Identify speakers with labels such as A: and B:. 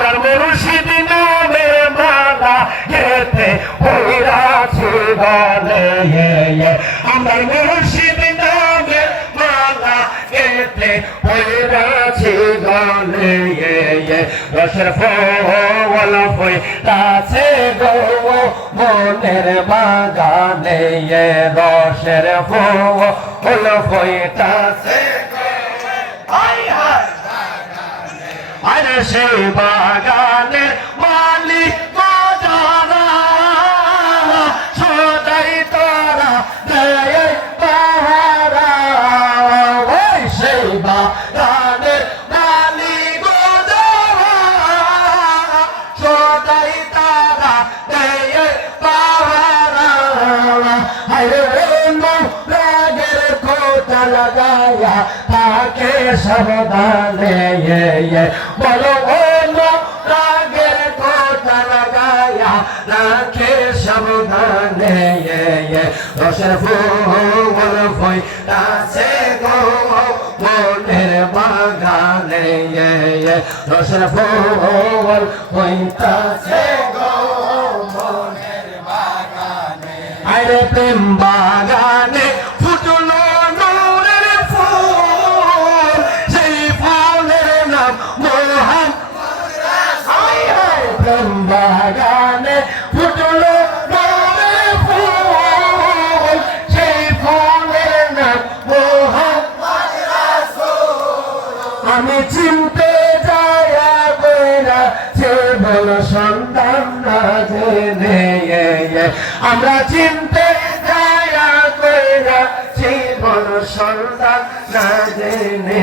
A: আমার মুর্শিদ নামের মালা গেতে হইরাছি গলে আমার মুর্শিদ নামের মালা গেতে হইরাছি গলে রসের ফল ফই কাছে গো মনের বাগানে। রসের ফল ফই কাছে হাই হাই আরে সেই বাগানের মালিক যারা সদাই তারা দেয় পাহারা। ওই সেই বাগানের মালিক যারা সদাই লাগায়া তাকে সাবধানে বলো ও রাগের কোটা লাগায়া তাকে সাবধানে রসের ফুল ফই আছে গো মনের বাগানে রসের ফুল ফইতাছে গো মনের বাগানে আরে প্রেম বাগানে হায় বাগানে ফুটলো আমি চিনতে যায়া বইরা সে বলো সন্তান না জেনে আমরা চিনতে যায়া কইরা সে বলো সন্তান না জেনে